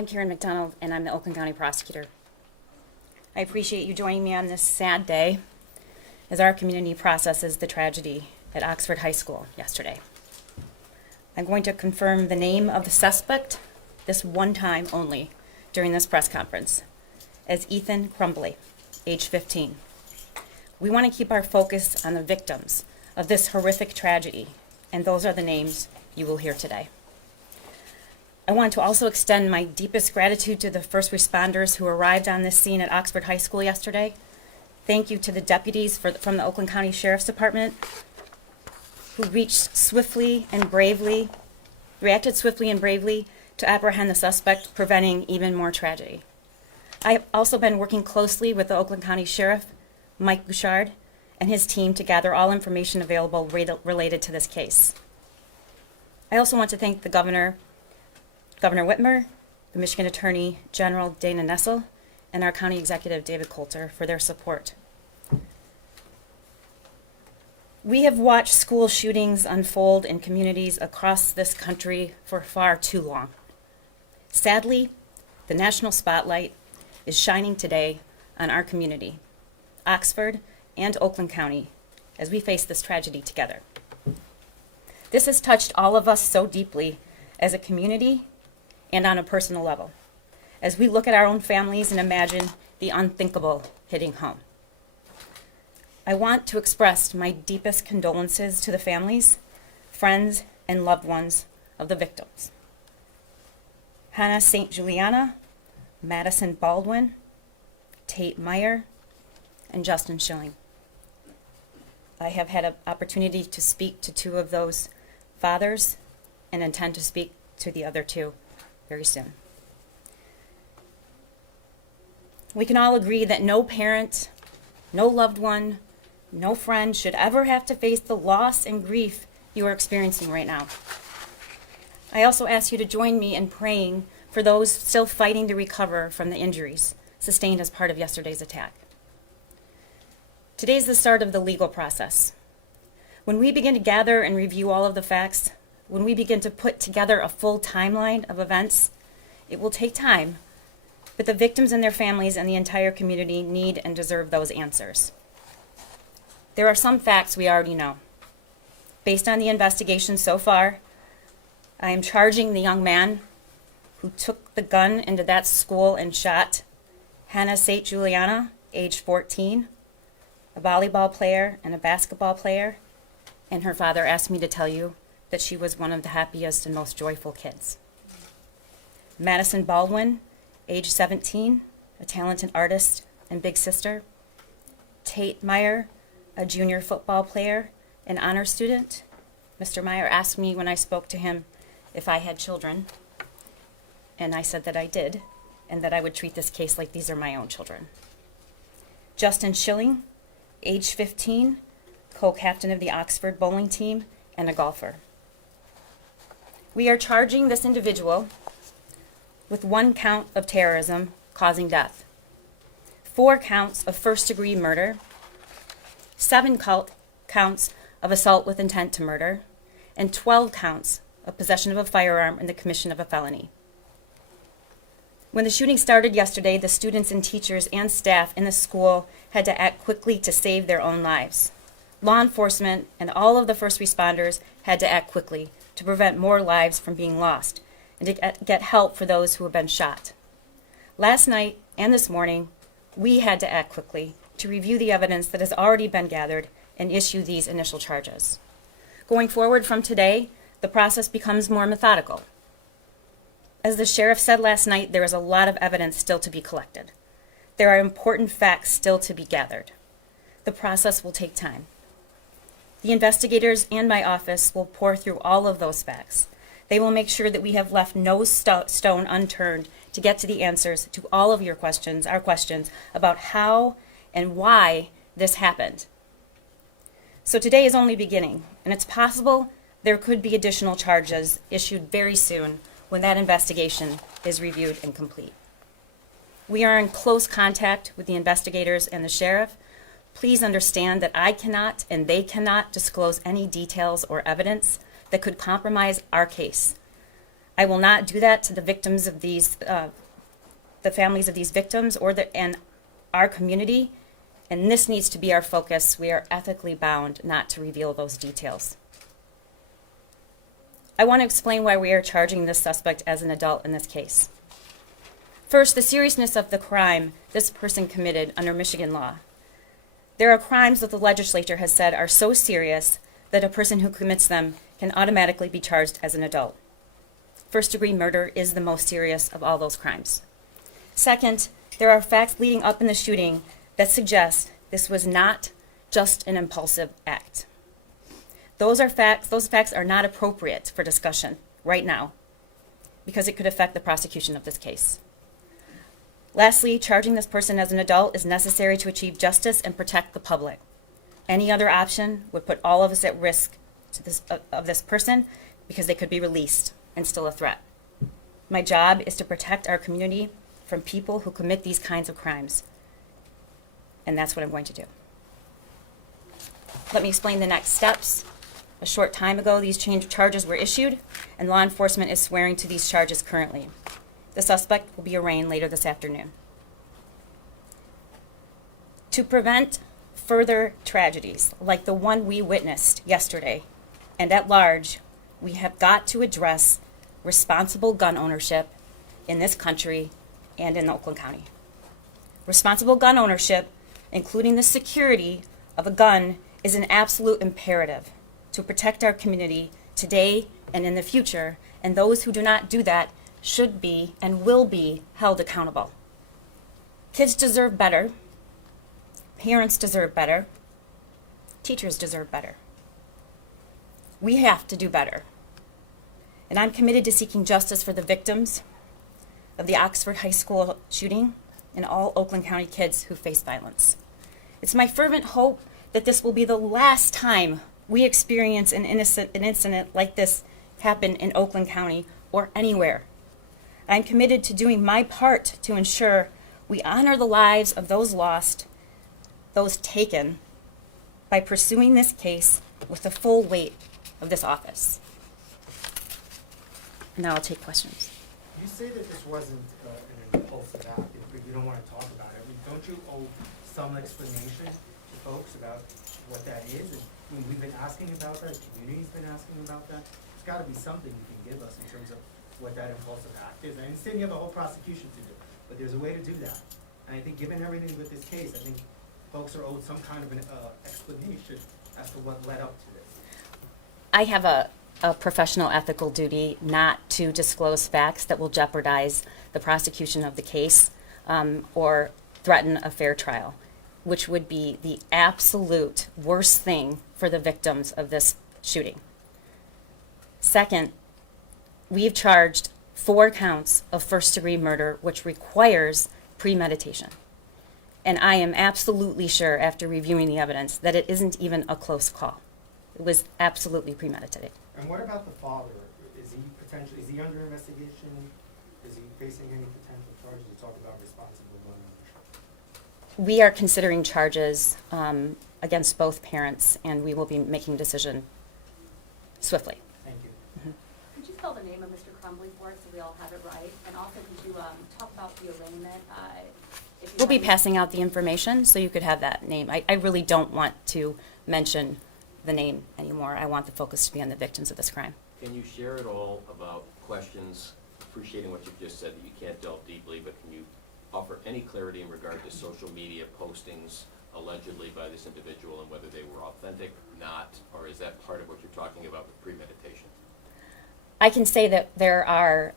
I'm Karen McDonald, and I'm the Oakland County Prosecutor. I appreciate you joining me on this sad day as our community processes the tragedy at Oxford High School yesterday. I'm going to confirm the name of the suspect this one time only during this press conference as Ethan Crumbley, age 15. We want to keep our focus on the victims of this horrific tragedy, and those are the names you will hear today. I want to also extend my deepest gratitude to the first responders who arrived on this scene at Oxford High School yesterday. Thank you to the deputies from the Oakland County Sheriff's Department who reacted swiftly and bravely to apprehend the suspect, preventing even more tragedy. I have also been working closely with the Oakland County Sheriff, Mike Bouchard, and his team to gather all information available related to this case. I also want to thank the Governor Whitmer, the Michigan Attorney General Dana Nessel, and our County Executive David Coulter for their support. We have watched school shootings unfold in communities across this country for far too long. Sadly, the national spotlight is shining today on our community, Oxford and Oakland County, as we face this tragedy together. This has touched all of us so deeply as a community and on a personal level, as we look at our own families and imagine the unthinkable hitting home. I want to express my deepest condolences to the families, friends, and loved ones of the victims. Hannah St. Juliana, Madison Baldwin, Tate Meyer, and Justin Schilling. I have had an opportunity to speak to two of those fathers and intend to speak to the other two very soon. We can all agree that no parent, no loved one, no friend should ever have to face the loss and grief you are experiencing right now. I also ask you to join me in praying for those still fighting to recover from the injuries sustained as part of yesterday's attack. Today is the start of the legal process. When we begin to gather and review all of the facts, when we begin to put together a full timeline of events, it will take time, but the victims and their families and the entire community need and deserve those answers. There are some facts we already know. Based on the investigation so far, I am charging the young man who took the gun into that school and shot Hannah St. Juliana, age 14, a volleyball player and a basketball player, and her father asked me to tell you that she was one of the happiest and most joyful kids. Madison Baldwin, age 17, a talented artist and big sister. Tate Meyer, a junior football player and honor student. Mr. Meyer asked me when I spoke to him if I had children, and I said that I did, and that I would treat this case like these are my own children. Justin Schilling, age 15, co-captain of the Oxford bowling team and a golfer. We are charging this individual with 1 count of terrorism causing death, 4 counts of first-degree murder, 7 counts of assault with intent to murder, and 12 counts of possession of a firearm and the commission of a felony. When the shooting started yesterday, the students and teachers and staff in the school had to act quickly to save their own lives. Law enforcement and all of the first responders had to act quickly to prevent more lives from being lost and to get help for those who have been shot. Last night and this morning, we had to act quickly to review the evidence that has already been gathered and issue these initial charges. Going forward from today, the process becomes more methodical. As the sheriff said last night, there is a lot of evidence still to be collected. There are important facts still to be gathered. The process will take time. The investigators and my office will pore through all of those facts. They will make sure that we have left no stone unturned to get to the answers to all of your questions, our questions about how and why this happened. So today is only beginning, and it's possible there could be additional charges issued very soon when that investigation is reviewed and complete. We are in close contact with the investigators and the sheriff. Please understand that I cannot and they cannot disclose any details or evidence that could compromise our case. I will not do that to the victims of these, the families of these victims and our community, and this needs to be our focus. We are ethically bound not to reveal those details. I want to explain why we are charging this suspect as an adult in this case. First, the seriousness of the crime this person committed under Michigan law. There are crimes that the legislature has said are so serious that a person who commits them can automatically be charged as an adult. First-degree murder is the most serious of all those crimes. Second, there are facts leading up in the shooting that suggest this was not just an impulsive act. Those facts are not appropriate for discussion right now because it could affect the prosecution of this case. Lastly, charging this person as an adult is necessary to achieve justice and protect the public. Any other option would put all of us at risk of this person because they could be released and still a threat. My job is to protect our community from people who commit these kinds of crimes, and that's what I'm going to do. Let me explain the next steps. A short time ago, these charges were issued, and law enforcement is swearing to these charges currently. The suspect will be arraigned later this afternoon. To prevent further tragedies like the one we witnessed yesterday and at large, we have got to address responsible gun ownership in this country and in Oakland County. Responsible gun ownership, including the security of a gun, is an absolute imperative to protect our community today and in the future, and those who do not do that should be and will be held accountable. Kids deserve better. Parents deserve better. Teachers deserve better. We have to do better. And I'm committed to seeking justice for the victims of the Oxford High School shooting and all Oakland County kids who face violence. It's my fervent hope that this will be the last time we experience an incident like this happen in Oakland County or anywhere. I'm committed to doing my part to ensure we honor the lives of those lost, those taken, by pursuing this case with the full weight of this office. And now I'll take questions. You say that this wasn't an impulsive act, but you don't want to talk about it. I mean, don't you owe some explanation to folks about what that is? And, I mean, we've been asking about that, the community's been asking about that. There's got to be something you can give us in terms of what that impulsive act is. I understand you have a whole prosecution to do, but there's a way to do that. And I think given everything with this case, I think folks are owed some kind of an explanation as to what led up to this. I have a professional ethical duty not to disclose facts that will jeopardize the prosecution of the case or threaten a fair trial, which would be the absolute worst thing for the victims of this shooting. Second, we've charged 4 counts of first-degree murder, which requires premeditation. And I am absolutely sure, after reviewing the evidence, that it isn't even a close call. It was absolutely premeditated. And what about the father? Is he under investigation? Is he facing any potential charges? You talk about responsible gun ownership. We are considering charges against both parents, and we will be making a decision swiftly. Thank you. Mm-hmm. Could you spell the name of Mr. Crumbley for us so we all have it right? And also, could you talk about the arraignment? We'll be passing out the information, so you could have that name. I really don't want to mention the name anymore. I want the focus to be on the victims of this crime. Can you share at all about questions, appreciating what you've just said, that you can't delve deeply, but can you offer any clarity in regard to social media postings allegedly by this individual and whether they were authentic, not, or is that part of what you're talking about with premeditation? I can say that there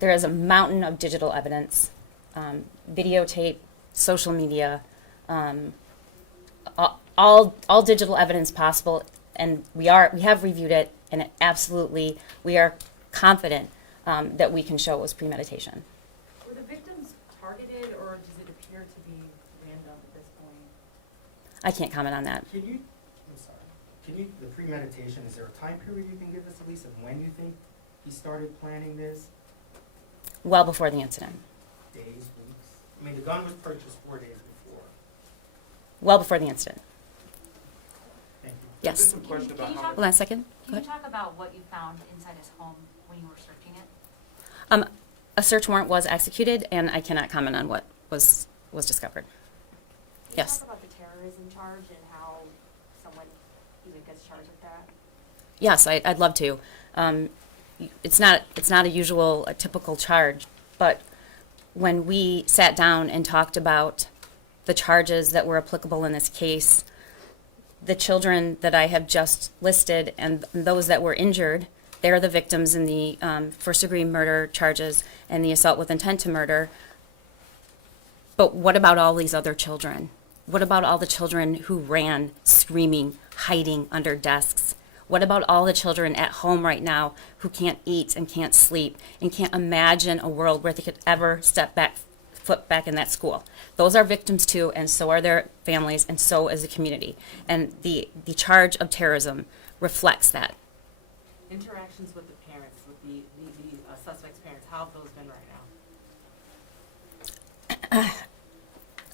is a mountain of digital evidence, videotape, social media, all digital evidence possible, and we have reviewed it, and we are confident that we can show it was premeditation. Were the victims targeted, or does it appear to be random at this point? I can't comment on that. The premeditation, is there a time period you can give us, at least, of when you think he started planning this? Well before the incident. Days, weeks? I mean, the gun was purchased 4 days before. Well before the incident. Thank you. Yes. Just a question about Can you how talk- Hold on a second. Go Can you ahead. talk about what you found inside his home when you were searching it? A search warrant was executed, and I cannot comment on what was discovered. Can Yes. you talk about the terrorism charge and how someone even gets charged with that? Yes, I'd love to. It's not a typical charge, but when we sat down and talked about the charges that were applicable in this case, the children that I have just listed and those that were injured, they're the victims in the first-degree murder charges and the assault with intent to murder. But what about all these other children? What about all the children who ran, screaming, hiding under desks? What about all the children at home right now who can't eat and can't sleep and can't imagine a world where they could ever foot back in that school? Those are victims too, and so are their families, and so is the community. And the charge of terrorism reflects that. Interactions with the parents, with the suspect's parents, how have those been right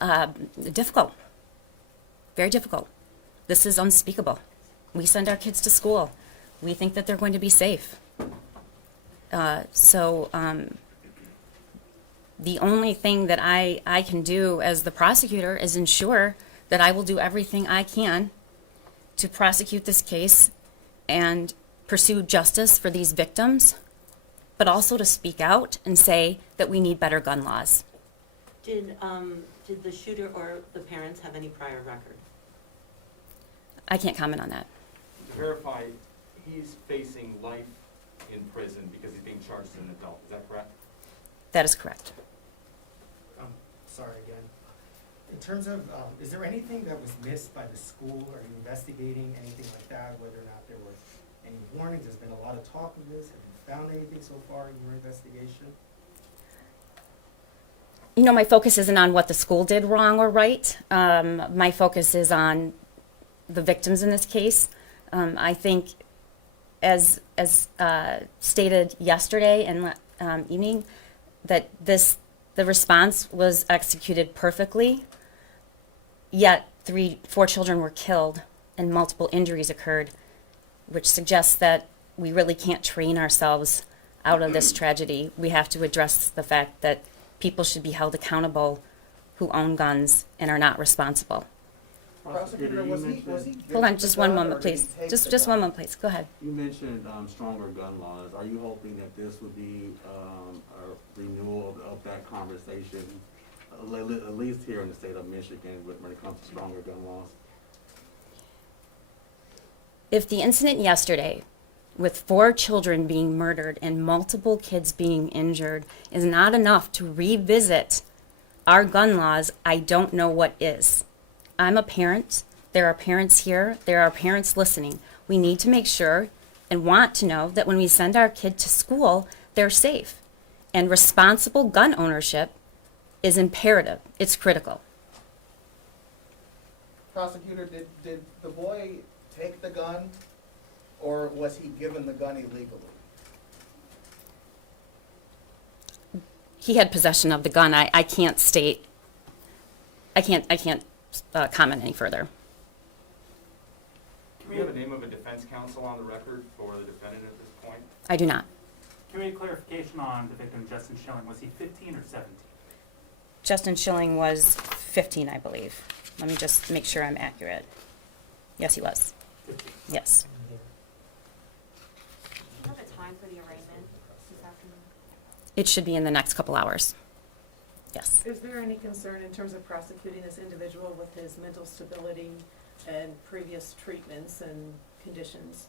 now? Difficult. Very difficult. This is unspeakable. We send our kids to school. We think that they're going to be safe. The only thing that I can do as the prosecutor is ensure that I will do everything I can to prosecute this case and pursue justice for these victims, but also to speak out and say that we need better gun laws. Did the shooter or the parents have any prior record? I can't comment on that. to verify, he's facing life in prison because he's being charged as an adult, is that correct? That is correct. Sorry again. In terms of, is there anything that was missed by the school? Are you investigating anything like that, whether or not there were any warnings? There's been a lot of talk of this. Have you found anything so far in your investigation? You know, my focus isn't on what the school did wrong or right. My focus is on the victims in this case. I think, as stated yesterday and evening, that the response was executed perfectly, yet 4 children were killed and multiple injuries occurred, which suggests that we really can't train ourselves out of this tragedy. We have to address the fact that people should be held accountable who own guns and are not responsible. Prosecutor, was he Hold on, given just the one gun, moment, or did he please. take Just the one gun? moment, please. Go ahead. You mentioned stronger gun laws. Are you hoping that this would be a renewal of that conversation, at least here in the state of Michigan, when it comes to stronger gun laws? If the incident yesterday, with 4 children being murdered and multiple kids being injured, is not enough to revisit our gun laws, I don't know what is. I'm a parent. There are parents here. There are parents listening. We need to make sure and want to know that when we send our kid to school, they're safe. And responsible gun ownership is imperative. It's critical. Prosecutor, did the boy take the gun, or was he given the gun illegally? He had possession of the gun. I can't state. I can't comment any further. Do we have a name of a defense counsel on the record for the defendant at this point? I do not. Can we get clarification on the victim, Justin Schilling? Was he 15 or 17? Justin Schilling was 15, I believe. Let me just make sure I'm accurate. Yes, he was. 15. Yes. Do you have a time for the arraignment this afternoon? It should be in the next couple hours. Yes. Is there any concern in terms of prosecuting this individual with his mental stability and previous treatments and conditions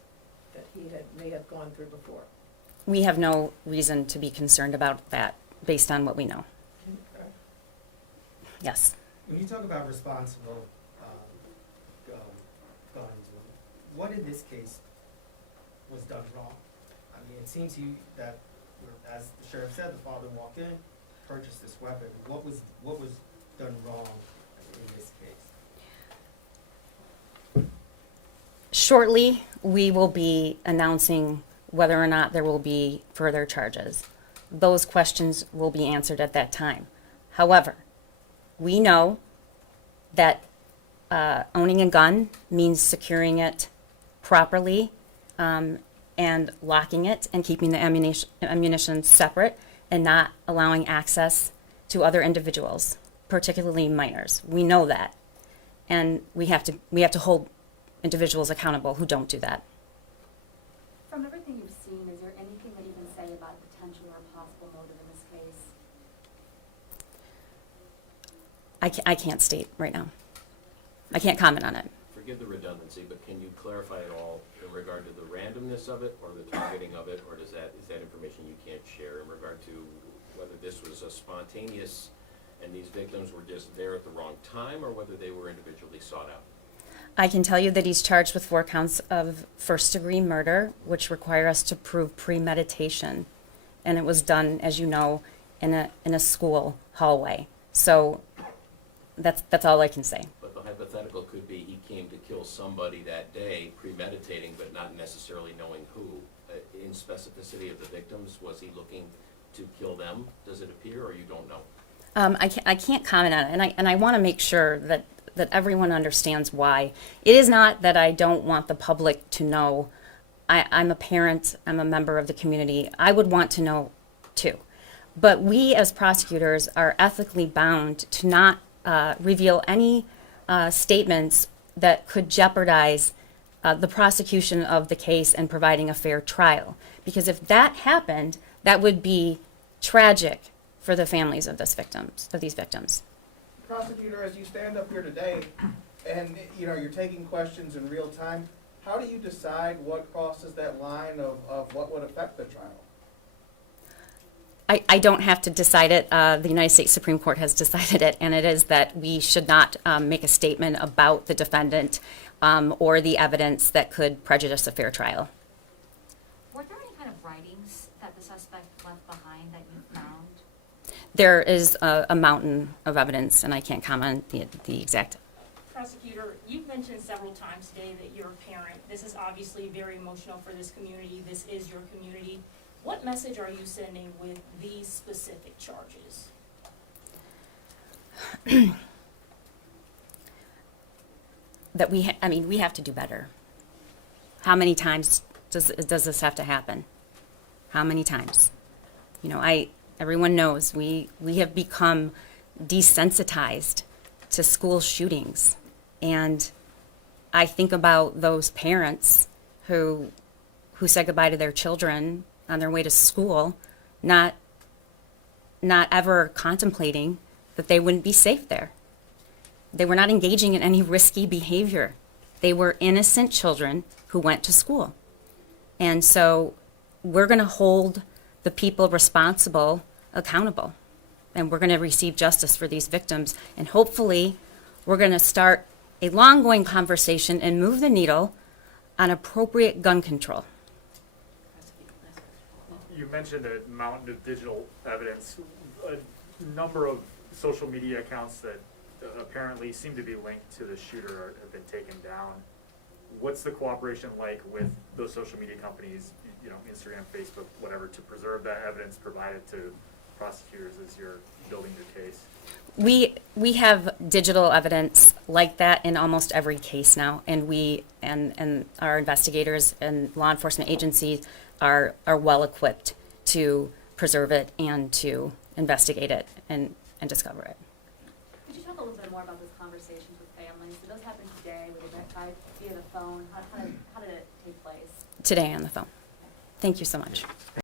that he may have gone through before? We have no reason to be concerned about that based on what we know. Okay. Yes. When you talk about responsible guns, what in this case was done wrong? I mean, it seems that, as the sheriff said, the father walked in, purchased this weapon. What was done wrong in this case? Shortly, we will be announcing whether or not there will be further charges. Those questions will be answered at that time. However, we know that owning a gun means securing it properly and locking it and keeping the ammunition separate and not allowing access to other individuals, particularly minors. We know that. And we have to hold individuals accountable who don't do that. From everything you've seen, is there anything that you can say about potential or possible motive in this case? I can't state right now. I can't comment on it. Forgive the redundancy, but can you clarify at all in regard to the randomness of it or the targeting of it, or is that information you can't share in regard to whether this was a spontaneous and these victims were just there at the wrong time, or whether they were individually sought out? I can tell you that he's charged with 4 counts of first-degree murder, which require us to prove premeditation. And it was done, as you know, in a school hallway. So that's all I can say. But the hypothetical could be he came to kill somebody that day, premeditating, but not necessarily knowing who. In specificity of the victims, was he looking to kill them, does it appear, or you don't know? I can't comment on it, and I want to make sure that everyone understands why. It is not that I don't want the public to know. I'm a parent, I'm a member of the community. I would want to know too. But we as prosecutors are ethically bound to not reveal any statements that could jeopardize the prosecution of the case and providing a fair trial. Because if that happened, that would be tragic for the families of these victims. Prosecutor, as you stand up here today and, you're taking questions in real time, how do you decide what crosses that line of what would affect the trial? I don't have to decide it. The United States Supreme Court has decided it, and it is that we should not make a statement about the defendant or the evidence that could prejudice a fair trial. Were there any kind of writings that the suspect left behind that you found? There is a mountain of evidence, and I can't comment on the exact. Prosecutor, you've mentioned several times today that you're a parent. This is obviously very emotional for this community. This is your community. What message are you sending with these specific charges? That we have to do better. How many times does this have to happen? How many times? Everyone knows we have become desensitized to school shootings. And I think about those parents who said goodbye to their children on their way to school, not ever contemplating that they wouldn't be safe there. They were not engaging in any risky behavior. They were innocent children who went to school. And so we're going to hold the people responsible accountable. And we're going to receive justice for these victims. And hopefully we're going to start a long-going conversation and move the needle on appropriate gun control. You mentioned a mountain of digital evidence. A number of social media accounts that apparently seem to be linked to the shooter have been taken down. What's the cooperation like with those social media companies, Instagram, Facebook, whatever, to preserve that evidence provided to prosecutors as you're building your case? We have digital evidence like that in almost every case now, and we and our investigators and law enforcement agencies are well equipped to preserve it and to investigate it and discover it. Could you talk a little bit more about those conversations with families? Did those happen today? Were they by via the phone? How did it take place? Today on the phone. Thank you so much.